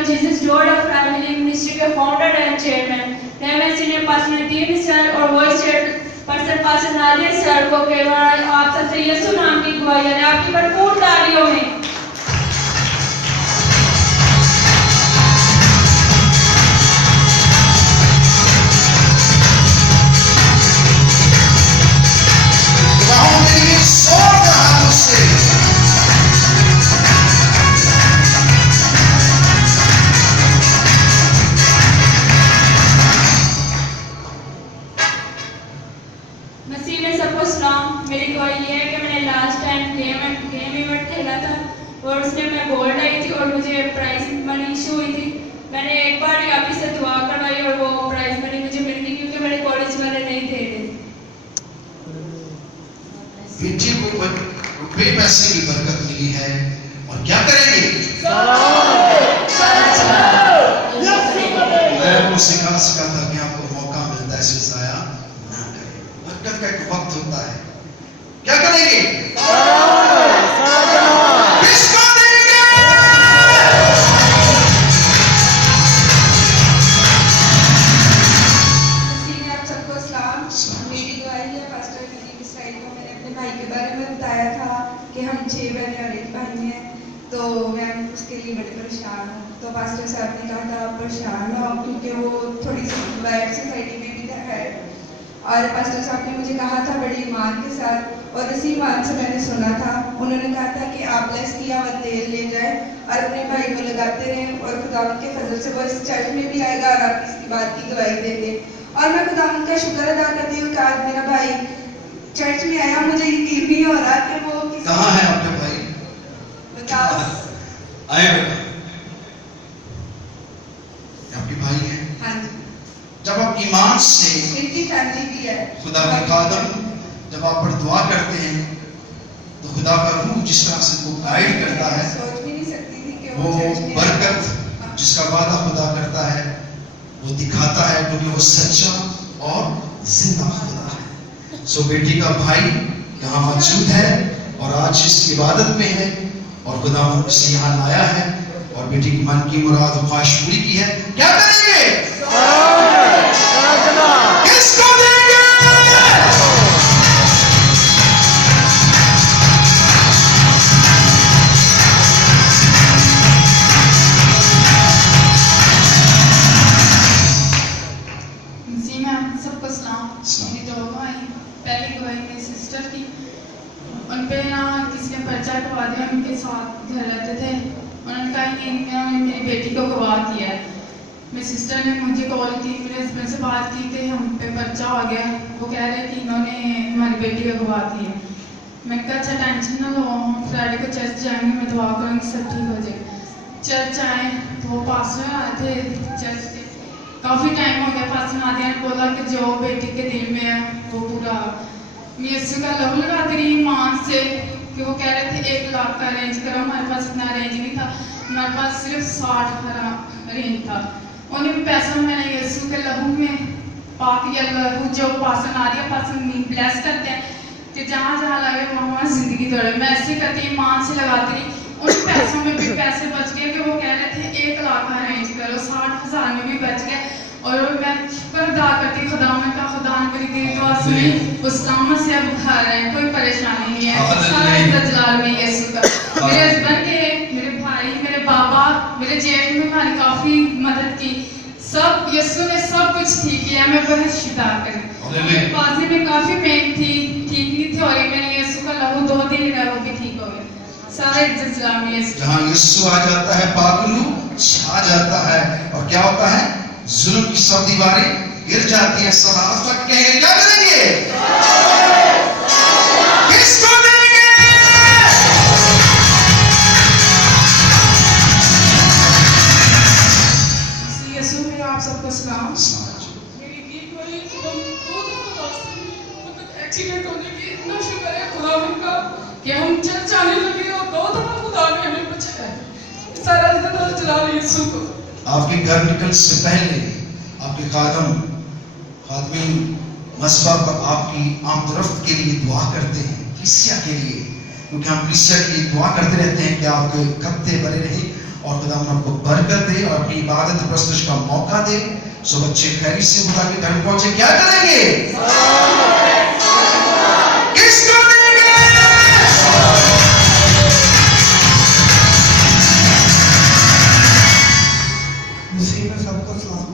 of Jesus Daughter Family Ministry के founder and chairman reverend senior pastor Nadeem sir और vice chairperson pastor Nadia sir को केवल आप सबसे यीशु नाम की दुआ यानी आपकी भरपूर तालियों में और उसने मैं गोल्ड आई थी और मुझे प्राइज मनी इशू हुई थी। मैंने एक बार ही आप ही से दुआ करवाई और वो प्राइज मनी मुझे मिल गई क्योंकि मेरे कॉलेज वाले नहीं दे रहे। बेटी को रुपए पैसे की बरकत मिली है और क्या करेंगे? मैं आपको सिखाता कि आपको मौका मिलता है इसे जाया ना करें। बरकत का एक वक्त होता है, क्या करेंगे? कि हम 6 बहनें और 1 भाई हैं, तो मैं उसके लिए बड़ी परेशान हूँ। तो पास्टर साहब ने कहा था आप परेशान ना हो क्योंकि वो थोड़ी सी बैड सोसाइटी में भी है और पास्टर साहब ने मुझे कहा था बड़ी ईमान के साथ और इसी ईमान से मैंने सुना था। उन्होंने कहा था कि आप ब्लेस किया हुआ तेल ले जाए और अपने भाई को लगाते रहें और खुदा के फजल से वो इस चर्च में भी आएगा और आप इसकी बात की गवाही देंगे। और मैं खुदा का शुक्र अदा करती हूँ कि आज मेरा भाई चर्च में आया। मुझे यकीन नहीं हो रहा कि वो कहाँ है आपके भाई? बताओ। आए बेटा, आपके भाई हैं? हाँ जी। जब आप ईमान से इनकी फैमिली भी है। खुदा के खादम जब आप पर दुआ करते हैं तो खुदा का रूह जिस तरह से को गाइड करता है, सोच भी नहीं सकती थी कि वो चर्च में बरकत जिसका वादा खुदा करता है वो दिखाता है क्योंकि वो सच्चा और जिंदा खुदा है। सो बेटी का भाई यहाँ मौजूद है और आज इस इबादत में है और खुदा इसे यहाँ लाया है और बेटी की मन की मुराद और ख्वाहिश पूरी की है। क्या करेंगे? किसको देंगे? जी मैं सबको सलाम। मेरी दो भाई, पहली गवाही मेरी सिस्टर की, उन पे ना किसी ने पर्चा करवा दिया, उनके साथ घर रहते थे। उन्होंने कहा कि इन्होंने मेरी बेटी को गवाह किया है। मेरी सिस्टर ने मुझे कॉल की, मेरे हस्बैंड से बात की कि हम पे पर्चा आ गया, वो कह रहे कि इन्होंने हमारी बेटी को गवाह किया। मैं कहा अच्छा टेंशन ना लो, हम फ्राइडे को चर्च जाएंगे, मैं दुआ करूँगी सब ठीक हो जाएगा। चर्च आए तो वो पास्टर आए थे चर्च के, काफ़ी टाइम हो गया। पास्टर नादिया ने बोला कि जो बेटी के दिल में है वो पूरा यीशु का लहू लगाती रही ईमान से कि वो कह रहे थे 1 लाख का अरेंज करो। हमारे पास इतना अरेंज नहीं था, हमारे पास सिर्फ 60 अरेंज था। उन्हें भी पैसा मैंने यीशु के लहू में पाक या लहू जो पास्टर नादिया पास्टर ब्लेस करते हैं कि जहाँ जहाँ लगे वहाँ जिंदगी दौड़े। मैं ऐसे करती ईमान से लगाती रही। उन पैसों में भी पैसे बच गए कि वो कह रहे थे 1 लाख का अरेंज करो, 60,000 में भी बच गए। और मैं शुक्र अदा करती खुदा में का खुदा ने मेरी दिल दुआ सुनी, उस काम से अब घर है, कोई परेशानी नहीं है। सारा जलाल में यीशु का। मेरे हस्बैंड के, मेरे भाई, मेरे बाबा, मेरे जेठ ने हमारी काफी मदद की। सब यीशु ने सब कुछ ठीक किया। मैं बहुत शुक्र करी। बाजी में काफी पेन थी, ठीक नहीं थी, और मैंने यीशु का लहू 2 दिन ही रहा, वो भी ठीक हो गया। सारे जलाल में यीशु। जहाँ यीशु आ जाता है पागलू छा जाता है और क्या होता है? जुल्म की सब दीवारें गिर जाती हैं। सब आज तक कहेंगे क्या करेंगे? किसको देंगे? यीशु में आप सबको सलाम। मेरी गीत वाली एक्सीडेंट होने की इतना शुक्र है खुदा का कि हम चर्च आने लगे और 2 दफा खुदा ने हमें बचाया। सारा दिन चला यीशु को। आपके घर निकल से पहले आपके खादमी मसबा पर आपकी आमदरफ्त के लिए दुआ करते हैं, कलीसिया के लिए, क्योंकि हम कलीसिया के लिए दुआ करते रहते हैं कि आपके खत्ते बने रहे और खुदा आपको बरकत दे और अपनी इबादत प्रस्तुत का मौका दे। सो बच्चे खैरियत से खुदा के घर पहुंचे, क्या करेंगे? किसको देंगे? मसीह में सबको सलाम।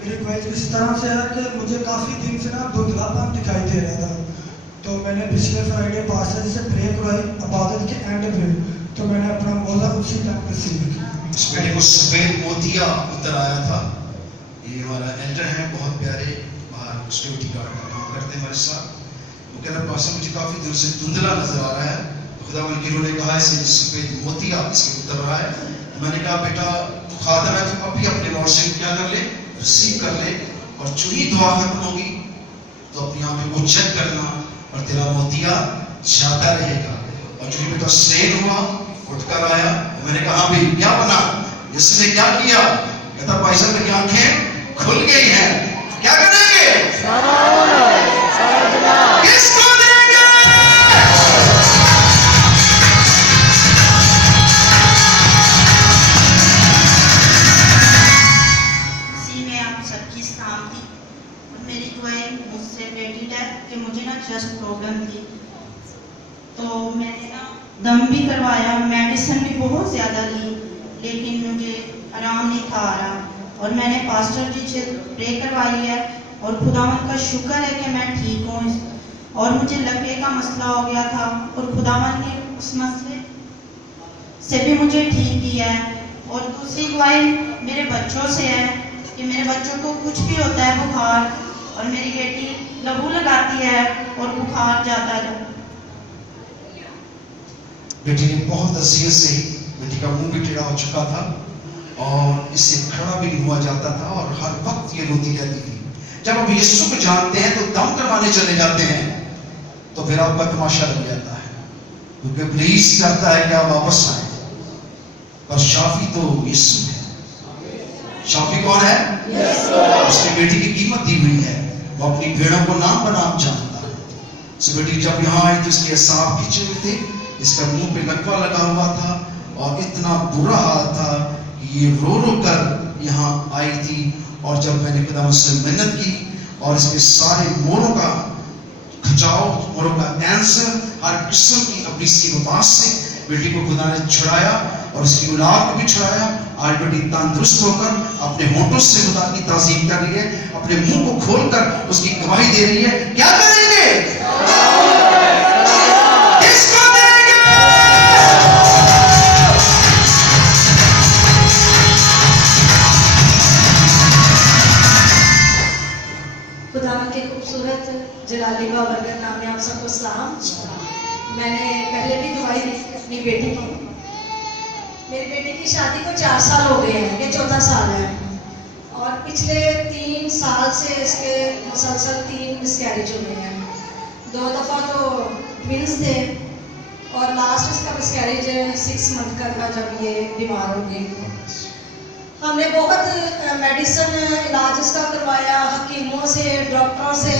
मेरी ख्वाहिश इस तरह से है कि मुझे काफ़ी दिन से ना धुंधलापन दिखाई दे रहा था, तो मैंने पिछले फ्राइडे पास्टर से प्रे करवाई इबादत के एंड पे, तो मैंने अपना मौजा उसी टाइम रिसीव किया। इस बेटे को सफेद मोतिया उतर आया था। ये हमारा एल्डर है, बहुत प्यारे, बाहर सिक्योरिटी गार्ड का काम करते हैं हमारे साथ। वो कह रहा पास्टर मुझे काफी दिनों से धुंधला नजर आ रहा है, खुदावंद की रूह ने कहा ऐसे सफेद मोतिया इसके उतर रहा है। मैंने कहा बेटा तू खादर है, तो अभी अपने लॉर्ड से क्या कर ले, रिसीव कर ले, और जो ही दुआ खत्म होगी तो अपनी आंखें को चेक करना और तेरा मोतिया जाता रहेगा। और जो ही बेटा स्ट्रेन हुआ, उठकर आया, मैंने कहा हाँ भाई क्या बना, इसने क्या किया? कहता भाई साहब मेरी आंखें खुल गई हैं, क्या करेंगे? किसको देंगे? इसी में आप सबकी सलामती। मेरी दुआएं मुझसे रिलेटेड है कि मुझे ना चेस्ट प्रॉब्लम थी, तो मैंने ना दम भी करवाया, मेडिसिन भी बहुत ज़्यादा ली, लेकिन मुझे आराम नहीं था आ रहा। और मैंने पास्टर जी से प्रे करवाई है और खुदावंद का शुक्र है कि मैं ठीक हूँ। और मुझे लकवे का मसला हो गया था और खुदावंद ने उस मसले से भी मुझे ठीक किया है। और दूसरी दुआएं मेरे बच्चों से है कि मेरे बच्चों को कुछ भी होता है बुखार, और मेरी बेटी लहू लगाती है और बुखार जाता है। बेटी ने बहुत अजियत से, बेटी का मुंह भी टेढ़ा हो चुका था और इससे खड़ा भी नहीं हुआ जाता था और हर वक्त ये रोती रहती थी। जब आप यीशु को जानते हैं तो दम करवाने चले जाते हैं तो फिर आपका तमाशा लग जाता है, क्योंकि पुलिस चाहता है कि आप वापस आए। पर शाफी तो यीशु है। शाफी कौन है? उसकी बेटी की कीमत दी हुई है, वो अपनी भेड़ों को नाम बनाम जानता है। इस बेटी जब यहाँ आई तो इसके सांप खींचे हुए थे, इसका मुंह पे लकवा लगा हुआ था और इतना बुरा हाल था कि ये रो रो कर यहाँ आई थी। और जब मैंने खुदा से मिन्नत की और इसके सारे मोरों का खिंचाव, मोरों का कैंसर, हर किस्म की अपनी सीमाबास से बेटी को खुदा ने छुड़ाया और इसकी औलाद को भी छुड़ाया। आज बेटी तंदुरुस्त होकर अपने होठों से खुदा की ताज़ीम कर रही है, अपने मुंह को खोलकर उसकी गवाही दे रही है। क्या करेंगे? किसको देंगे? खुदावंद के खूबसूरत जलाली व बरकत नाम में आप सबको सलाम। मैंने पहले भी दुआई दी अपनी बेटी की। मेरी बेटी की शादी को 4 साल हो गए हैं, ये 4था साल है, और पिछले 3 साल से इसके मुसलसल 3 मिसकैरेज हुए हैं। 2 दफ़ा तो ट्विंस थे और लास्ट इसका मिसकैरेज 6 मंथ का था जब ये बीमार हो गई। हमने बहुत मेडिसिन इलाज इसका करवाया, हकीमों से, डॉक्टरों से,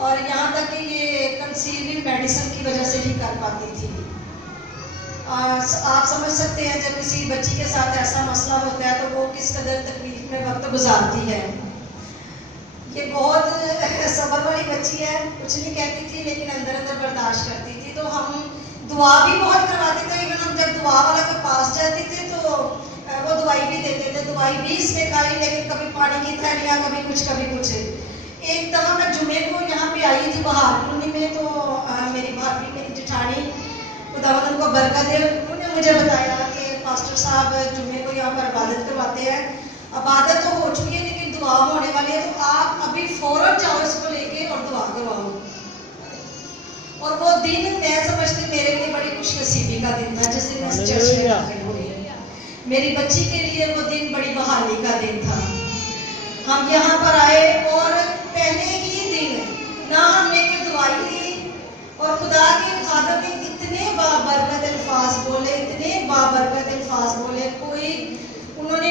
और यहाँ तक कि ये कंसीविंग मेडिसिन की वजह से ही कर पाती थी। आप समझ सकते हैं जब किसी बच्ची के साथ ऐसा मसला होता है तो वो किस कदर तकलीफ में वक्त गुजारती है। ये बहुत सब्र वाली बच्ची है, कुछ नहीं कहती थी लेकिन अंदर अंदर बर्दाश्त करती थी। तो हम दुआ भी बहुत करवाते थे। इवन हम जब दुआ वाला के पास जाते थे तो वो दवाई भी देते थे, दवाई भी इसने खाई, लेकिन कभी पानी की थैलियाँ, कभी कुछ। एक दफ़ा मैं जुमे को यहाँ पे आई थी बहार कॉलोनी में, तो मेरी भाभी, मेरी जेठानी, खुदावंद को बरकत दे, उन्होंने मुझे बताया कि पास्टर साहब जुमे को यहाँ पर इबादत करवाते हैं। इबादत तो हो चुकी है लेकिन दुआ होने वाली है, तो आप अभी फौरन जाओ इसको लेके और दुआ करवाओ। और वो दिन मैं समझती मेरे लिए बड़ी खुशनसीबी का दिन था, जिस दिन मैं चर्च में दाखिल हुई। मेरी बच्ची के लिए वो दिन बड़ी बहाली का दिन था। हम यहाँ पर आए और पहले ही दिन ना हमने कोई दवाई ली, और खुदा के खादम ने इतने बाबरकत अल्फाज बोले, इतने बाबरकत अल्फाज बोले। कोई उन्होंने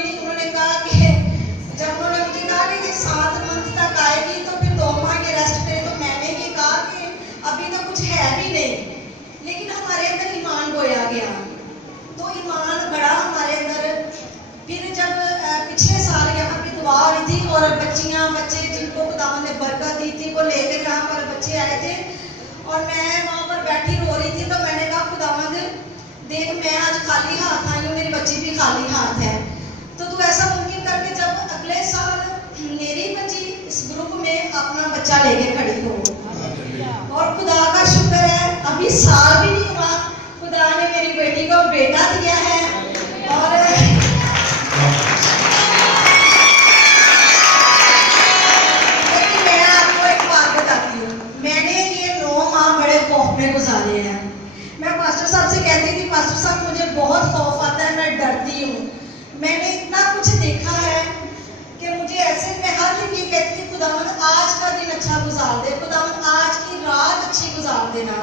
कहा कि जब उन्होंने मुझे कहा कि 7 मंथ तक आएगी तो फिर 2 माह के रेस्ट करें, तो मैंने ये कहा कि अभी तो कुछ है भी नहीं, लेकिन हमारे अंदर ईमान बोया गया। तो ईमान बड़ा बच्चियां बच्चे जिनको खुदावन ने बरकत दी थी वो लेकर यहाँ पर बच्चे आए थे और मैं वहाँ पर बैठी रो रही थी। तो मैंने कहा खुदावन देख मैं आज खाली हाथ आई हूँ, मेरी बच्ची भी खाली हाथ है, तो तू ऐसा मुमकिन करके जब अगले साल मेरी बच्ची इस ग्रुप में अपना बच्चा लेके खड़ी हो। और खुदा का शुक्र है अभी साल भी नहीं हुआ, खुदा ने मेरी बेटी को बेटा दिया है। और लेकिन मैं आपको एक बात बताती हूँ, मैंने ये 9 माह बड़े खौफ में गुजारे हैं। मैं पास्टर साहब से कहती थी पास्टर साहब मुझे बहुत खौफ आता है, मैं डरती हूँ। मैंने इतना कुछ देखा है कि मुझे ऐसे मैं हर दिन ये कहती थी खुदावन आज का दिन अच्छा गुजार दे, खुदावन आज की रात अच्छी गुजार देना।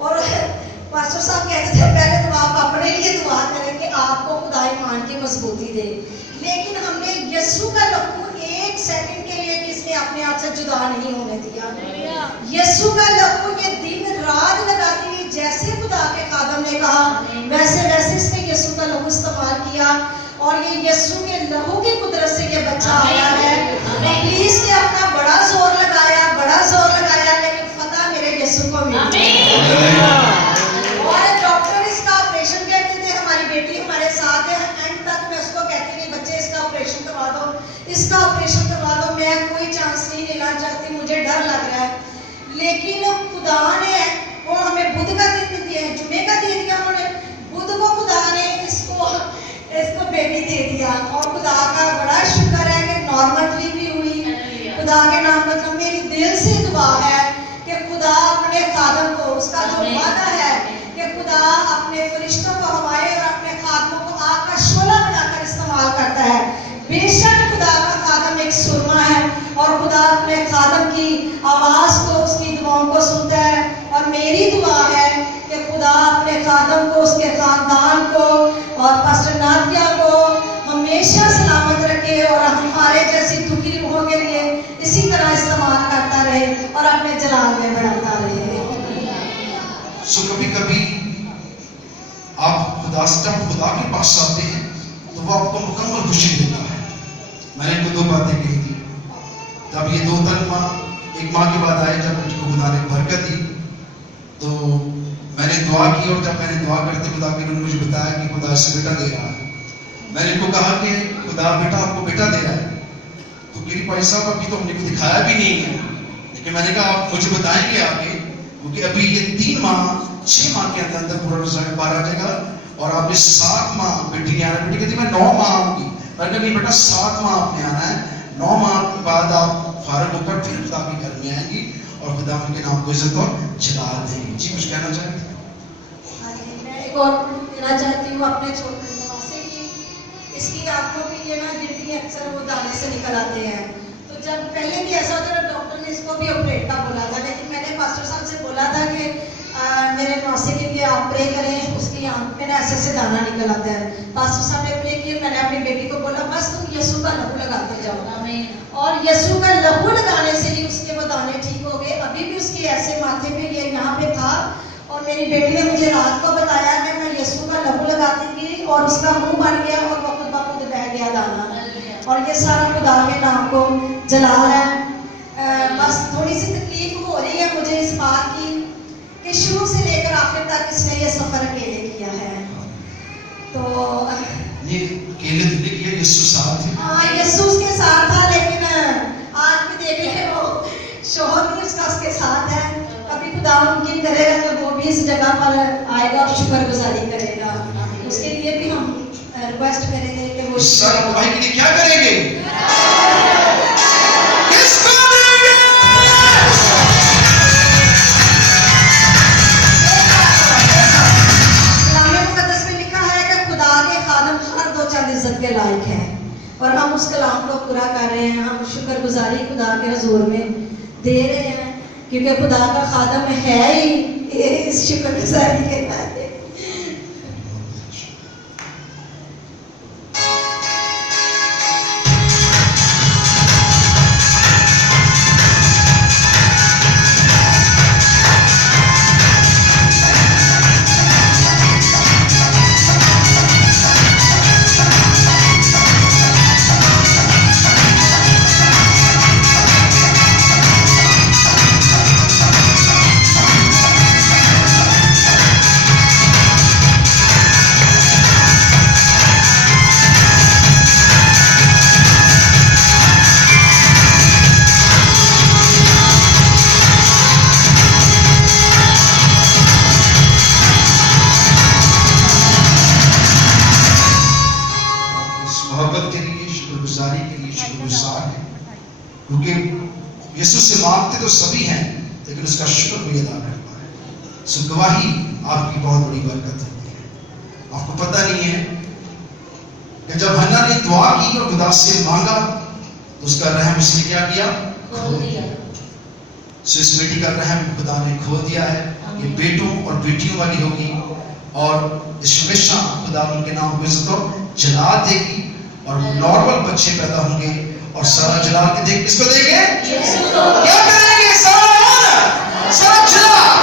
और पास्टर साहब कहते थे पहले तो आप अपने लिए दुआ करें कि आपको खुदा ईमान की मजबूती दे, लेकिन हमने यीशु का लहू 1 सेकंड के लिए किसने अपने आप से जुदा नहीं होने दिया। यीशु का लहू ये दिन रात लगाती हुई, जैसे खुदा के खादम ने कहा वैसे वैसे इसने यीशु का लहू इस्तेमाल किया और ये यीशु के लहू की कुदरत से ये बच्चा आया है। प्लीज ने अपना बड़ा जोर लगाया, लेकिन फतह मेरे यीशु को मिली। और डॉक्टर इसका ऑपरेशन कहते थे, हमारी बेटी हमारे साथ है, एंड तक मैं उसको कहती थी बच्चे इसका ऑपरेशन करवा दो, इसका ऑपरेशन करवा दो, मैं कोई चांस नहीं लेना चाहती, मुझे डर लग रहा है। लेकिन खुदा ने वो हमें बुध का दिन दिया, जुमे का दे दिया उन्होंने, बुध को खुदा ने इसको बेबी दे दिया। और खुदा का बड़ा शुक्र है कि नॉर्मल डिलीवरी हुई। खुदा के नाम मतलब मेरी दिल से दुआ है कि खुदा अपने खादम को, उसका जो वादा है कि खुदा अपने फरिश्तों को हवाए और अपने खादमों को आग का शोला बनाकर इस्तेमाल करता है। बेशक खुदा का खादम एक सुरमा है और खुदा अपने खादम की आवाज को, उसकी दुआओं को सुनता है। और मेरी दुआ है कि खुदा अपने खादम को, उसके खानदान को और पास्टर नादिया को हमेशा सलामत रखे और हमारे जैसी दुखी रूहों के लिए इसी तरह इस्तेमाल करता रहे और अपने जलाल में बढ़ाता रहे। सो कभी कभी आप खुदा के पास आते हैं तो वो आपको मुकम्मल खुशी देता है। मैंने इनको 2 बातें कही थी, तब ये 2-3 माह, 1 माह के बाद आए जब मुझको खुदा ने बरकत दी तो मैंने दुआ की। और जब मैंने दुआ करते खुदा के ने मुझे बताया कि खुदा इसे बेटा दे रहा है, मैंने इनको कहा कि खुदा बेटा आपको बेटा दे रहा है, तो गिरी भाई साहब अभी तो हमने को दिखाया भी नहीं है, लेकिन मैंने कहा आप मुझे बताएंगे आगे, क्योंकि अभी ये 3 माह 6 माह के अंदर अंदर पूरा रिजल्ट बाहर आ जाएगा और आप इस 7 माह बेटी नहीं आना। बेटी कहती मैं 9 माह आऊंगी, मैंने कहा नहीं बेटा 7 माह आपने आना है, 9 माह के बाद आप फारग होकर फिर खुदा की घर में आएंगी और खुदा के नाम को इज्जत और जलाल देंगी। जी कुछ कहना चाहते हैं? मैं एक और कहना चाहती हूँ अपने छोटे नवासे की, इसकी आंखों के लिए ना गिरती अक्सर वो दाने से निकल आते हैं। तो जब पहले भी ऐसा होता था डॉक्टर ने इसको भी ऑपरेट का बोला था, लेकिन मैंने पास्टर साहब से बोला था कि मेरे नौसे के लिए आप प्रे करें, उसकी आंख में ना ऐसे दाना निकल आता है। पास्टर साहब ने प्रे किया, मैंने अपनी बेटी को बोला बस तुम यीशु का लहू लगाते जाओ और यीशु का लहू लगाने से ही उसके वो दाने ठीक हो गए। अभी भी उसके ऐसे माथे पे ये यहाँ पे था और मेरी बेटी ने मुझे रात को बताया कि मैं यीशु का लहू लगाती थी और उसका मुंह बन गया और वो खुद ब खुद बह गया दाना। और ये सारा खुदा के नाम को जलाल है। बस थोड़ी सी तकलीफ हो रही है मुझे इस बात की कि शुरू से लेकर आखिर तक इसने ये सफर अकेले किया है। तो ये अकेले तो नहीं किया, यीशु साथ है। हाँ यीशु उसके साथ था, लेकिन आज भी देख ले वो शोहर भी उसके साथ है। कभी खुदा मुमकिन करेगा तो वो भी इस जगह पर आएगा और शुक्रगुजारी करेगा। उसके लिए भी हम रिक्वेस्ट करेंगे कि वो सर भाई के लिए क्या करेंगे? इज्जत के लायक है और हम उस कलाम को पूरा कर रहे हैं। हम शुक्रगुजारी खुदा के हुजूर में दे रहे हैं क्योंकि खुदा का खादम है ही इस शुक्रगुजारी के लायक। खुदावंद के लिए शुक्रगुजारी के लिए शुक्रगुजार है, क्योंकि यीशु से मांगते तो सभी हैं लेकिन उसका शुक्र कोई अदा करता है। सो गवाही आपकी बहुत बड़ी बरकत होती है। आपको पता नहीं है कि जब हन्ना ने दुआ की और खुदा से मांगा तो उसका रहम उसने क्या किया? खोल दिया। सो इस बेटी का रहम खुदा ने खोल दिया है। ये बेटों और बेटियों वाली होगी और हमेशा खुदा उनके नाम को इज्जत जलाल देगी और नॉर्मल बच्चे पैदा होंगे और सारा जलाल के देख किसको देंगे? क्या करेंगे? सारा जलाल